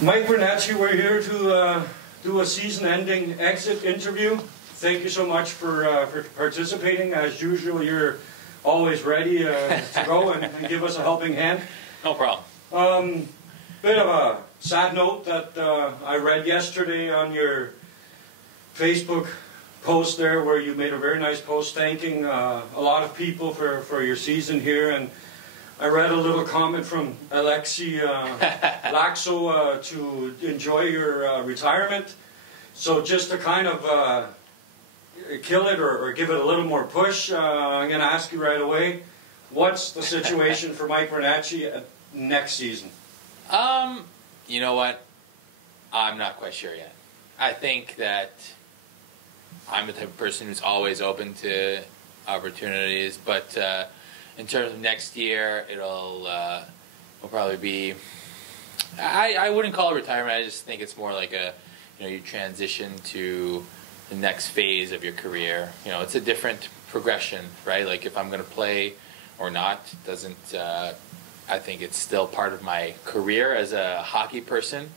Mike Vernace, we're here to do a season-ending exit interview. Thank you so much for participating. As usual, you're always ready to go and give us a helping hand. No problem. Bit of a sad note that I read yesterday on your Facebook post there, where you made a very nice post thanking a lot of people for your season here, and I read a little comment from Alexi Laxo to enjoy your retirement. So just to kind of kill it or give it a little more push, I'm going to ask you right away, what's the situation for Mike Vernace next season? You know what? I'm not quite sure yet. I think that I'm the type of person who's always open to opportunities, but in terms of next year, it'll probably be. I wouldn't call it retirement. I just think it's more like you transition to the next phase of your career. It's a different progression, right? Like if I'm going to play or not doesn't. I think it's still part of my career as a hockey person.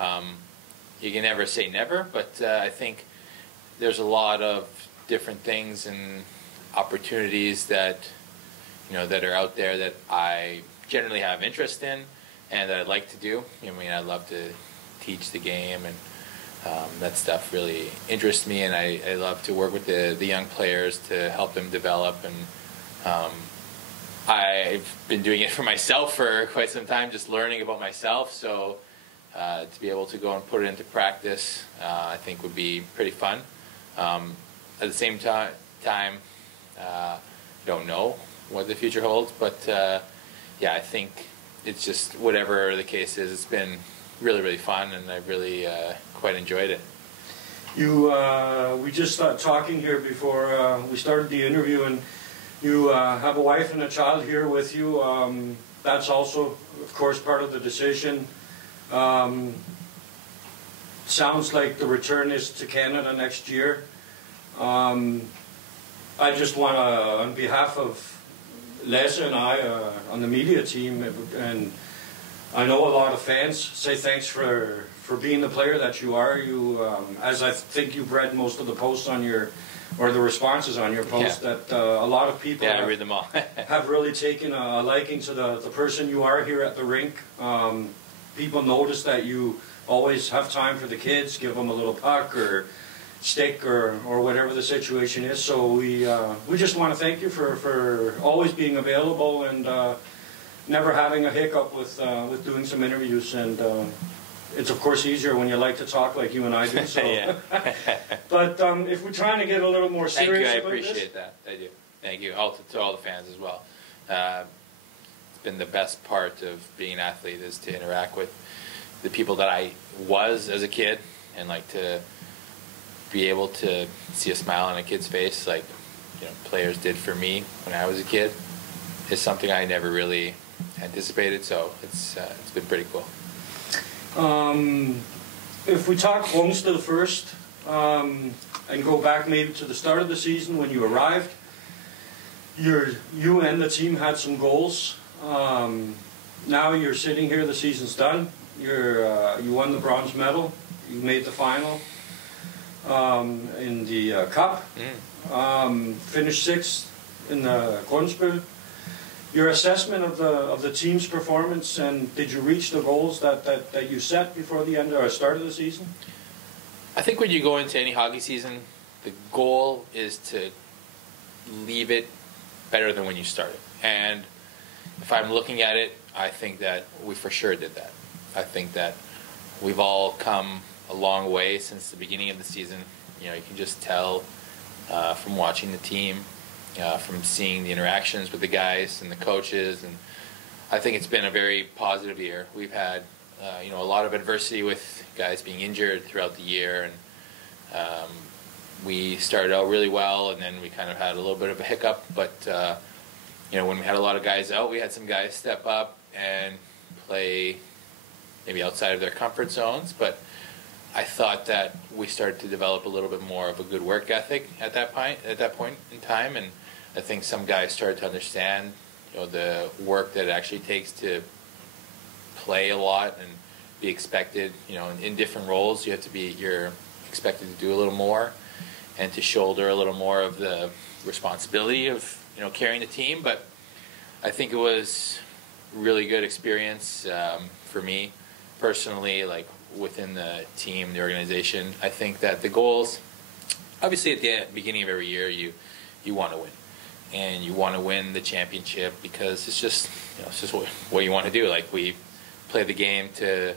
You can never say never, but I think there's a lot of different things and opportunities that that are out there that I generally have interest in and that I'd like to do. I love to teach the game, and that stuff really interests me, and I love to work with the young players to help them develop. And I've been doing it for myself for quite some time, just learning about myself. So to be able to go and put it into practice, I think would be pretty fun. At the same time, don't know what the future holds, but yeah, I think it's just whatever the case is. It's been really, really fun, and I've really quite enjoyed it. We just started talking here before we started the interview, and you have a wife and a child here with you. That's also, of course, part of the decision. Sounds like the return is to Canada next year. I just want to, on behalf of Les and I, on the media team, and I know a lot of fans, say thanks for being the player that you are. You, as I think you've read most of the posts on your, or the responses on your post, that a lot of people I read them all. have really taken a liking to the person you are here at the rink. People notice that you always have time for the kids, give them a little puck or stick or whatever the situation is. So we just want to thank you for always being available and never having a hiccup with doing some interviews. And it's of course easier when you like to talk like you and I do. So, Yeah. But if we're trying to get a little more serious, thank you. I appreciate that. I do. Thank you. To all the fans as well. It's been the best part of being an athlete is to interact with the people that I was as a kid, and like to be able to see a smile on a kid's face like players did for me when I was a kid is something I never really anticipated. So it's been pretty cool. If we talk Homestead first, and go back maybe to the start of the season when you arrived, you and the team had some goals. Now you're sitting here, the season's done. You won the bronze medal. You made the final in the Cup. Finished sixth in the Grundspil. Your assessment of the team's performance, and did you reach the goals that you set before the end or start of the season? I think when you go into any hockey season, the goal is to leave it better than when you started. And if I'm looking at it, I think that we for sure did that. I think that we've all come a long way since the beginning of the season. You can just tell from watching the team, from seeing the interactions with the guys and the coaches, and I think it's been a very positive year. We've had a lot of adversity with guys being injured throughout the year, and we started out really well, and then we kind of had a little bit of a hiccup. But when we had a lot of guys out, we had some guys step up and play maybe outside of their comfort zones. But I thought that we started to develop a little bit more of a good work ethic at that point in time, and I think some guys started to understand the work that it actually takes to play a lot and be expected. In different roles, you're expected to do a little more and to shoulder a little more of the responsibility of carrying the team. But I think it was really good experience for me personally, like within the team, the organization. I think that the goals, obviously at the beginning of every year, you want to win, and you want to win the championship because it's just what you want to do. Like, we play the game to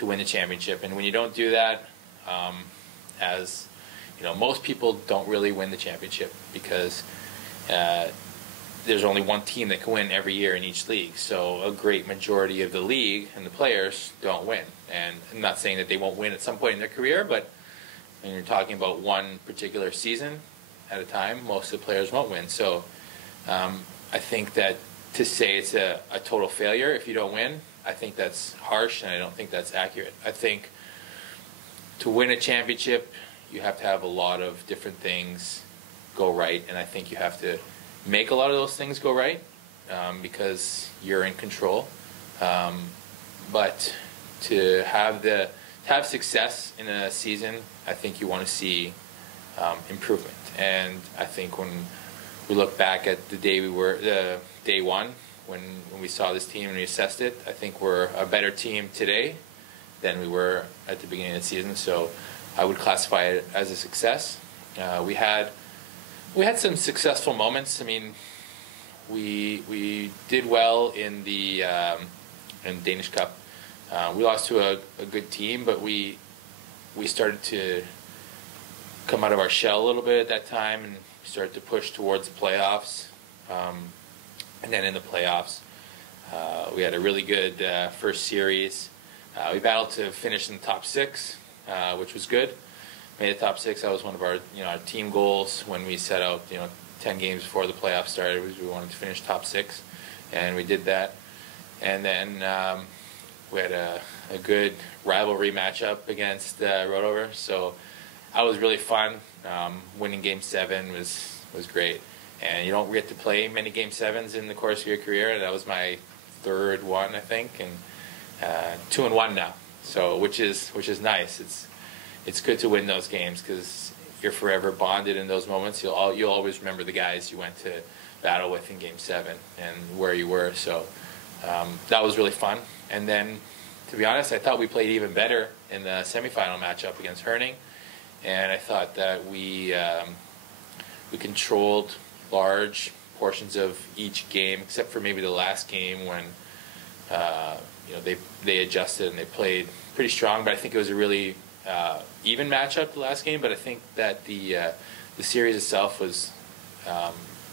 win the championship, and when you don't do that, as most people don't really win the championship because there's only one team that can win every year in each league. So a great majority of the league and the players don't win. And I'm not saying that they won't win at some point in their career, but when you're talking about one particular season at a time, most of the players won't win. So I think that to say it's a total failure if you don't win, I think that's harsh, and I don't think that's accurate. I think to win a championship, you have to have a lot of different things go right, and I think you have to make a lot of those things go right because you're in control. But to have success in a season, I think you want to see improvement. And I think when we look back at the day one, when we saw this team and we assessed it, I think we're a better team today than we were at the beginning of the season. So I would classify it as a success. We had some successful moments. I mean, we did well in the Danish Cup. We lost to a good team, but we started to come out of our shell a little bit at that time and started to push towards the playoffs. And then in the playoffs, we had a really good first series. We battled to finish in the top 6, which was good. Made the top 6. That was one of our our team goals when we set out 10 games before the playoffs started. We wanted to finish top 6, and we did that. And then we had a good rivalry matchup against Rotover, so that was really fun. Winning Game 7 was great, and you don't get to play many Game 7s in the course of your career. That was my 3rd one, I think, and 2-1 now. So which is nice. It's good to win those games because you're forever bonded in those moments. You'll always remember the guys you went to battle with in Game 7 and where you were. So that was really fun. And then, to be honest, I thought we played even better in the semifinal matchup against Herning, and I thought that we controlled large portions of each game, except for maybe the last game when they adjusted and they played pretty strong. But I think it was a really even matchup the last game. But I think that the series itself was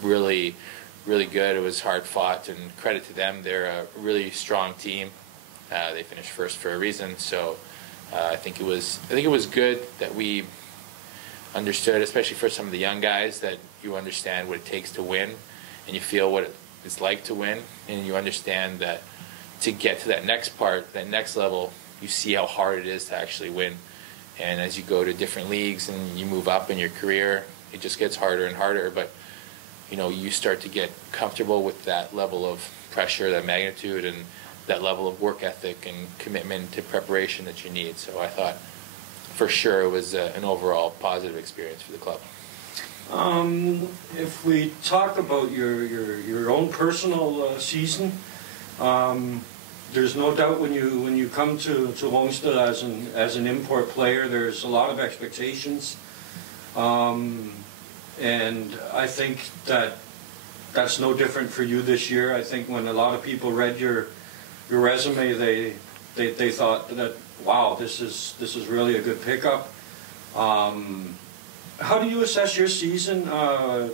really good. It was hard fought, and credit to them. They're a really strong team. They finished first for a reason. So I think it was good that we understood, especially for some of the young guys, that you understand what it takes to win, and you feel what it's like to win, and you understand that to get to that next part, that next level, you see how hard it is to actually win. And as you go to different leagues and you move up in your career, it just gets harder and harder. But you start to get comfortable with that level of pressure, that magnitude, and that level of work ethic and commitment to preparation that you need. So I thought, for sure, it was an overall positive experience for the club. If we talk about your own personal season, there's no doubt when you come to Rungsted as an import player, there's a lot of expectations, and I think that's no different for you this year. I think when a lot of people read your resume, they thought that, wow, this is really a good pickup. How do you assess your season? A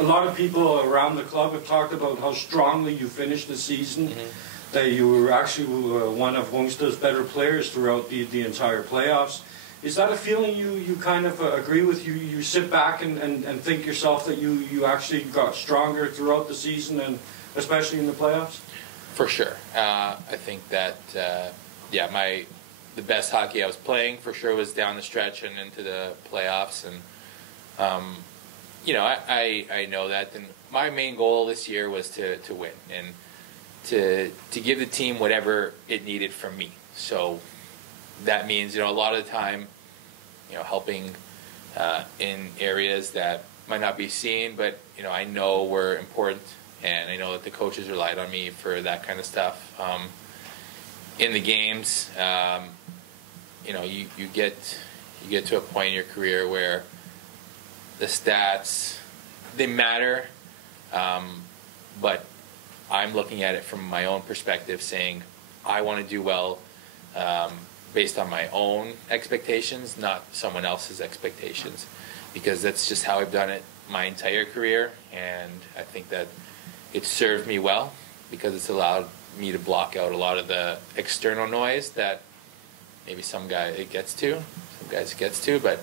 lot of people around the club have talked about how strongly you finished the season, that you were actually one of Rungsted's better players throughout the entire playoffs. Is that a feeling you kind of agree with? You sit back and think yourself that you actually got stronger throughout the season, and especially in the playoffs? For sure. I think that, the best hockey I was playing for sure was down the stretch and into the playoffs. And, I know that. And my main goal this year was to win. And to give the team whatever it needed from me. So that means, a lot of the time, helping in areas that might not be seen, but I know were important, and I know that the coaches relied on me for that kind of stuff. In the games, you get to a point in your career where the stats, they matter, but I'm looking at it from my own perspective, saying I want to do well based on my own expectations, not someone else's expectations, because that's just how I've done it my entire career, and I think that it's served me well because it's allowed me to block out a lot of the external noise that maybe some guys it gets to, but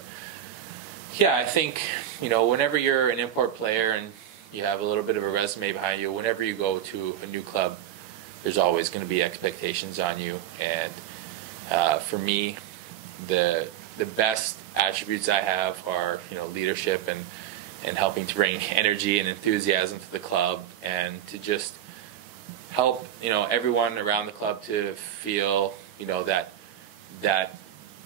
yeah, I think, whenever you're an import player and you have a little bit of a resume behind you, whenever you go to a new club, there's always going to be expectations on you. And for me, the best attributes I have are, leadership and helping to bring energy and enthusiasm to the club, and to just help, everyone around the club to feel, that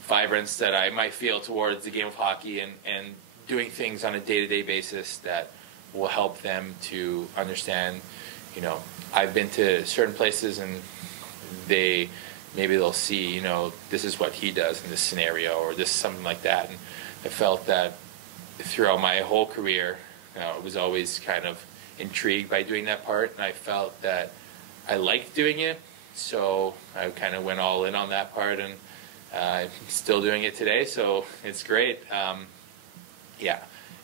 vibrance that I might feel towards the game of hockey, and doing things on a day-to-day basis that will help them to understand, I've been to certain places and maybe they'll see, this is what he does in this scenario, or this something like that. And I felt that throughout my whole career, I was always kind of intrigued by doing that part, and I felt that I liked doing it, so I kind of went all in on that part, and I'm still doing it today, so it's great. Yeah,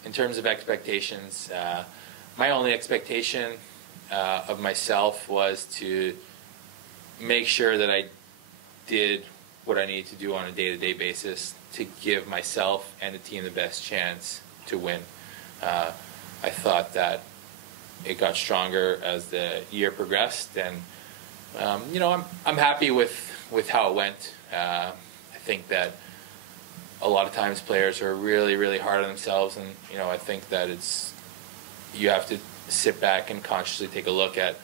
in terms of expectations, my only expectation of myself was to make sure that I did what I needed to do on a day-to-day basis to give myself and the team the best chance to win. I thought that it got stronger as the year progressed, and I'm happy with how it went. I think that a lot of times players are really, really hard on themselves, and I think that you have to sit back and consciously take a look at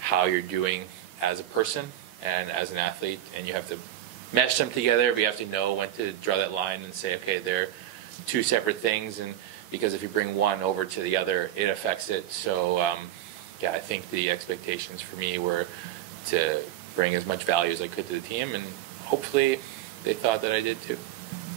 how you're doing as a person and as an athlete, and you have to mesh them together, but you have to know when to draw that line and say, okay, they're two separate things, and because if you bring one over to the other, it affects it. So I think the expectations for me were to bring as much value as I could to the team, and hopefully they thought that I did too.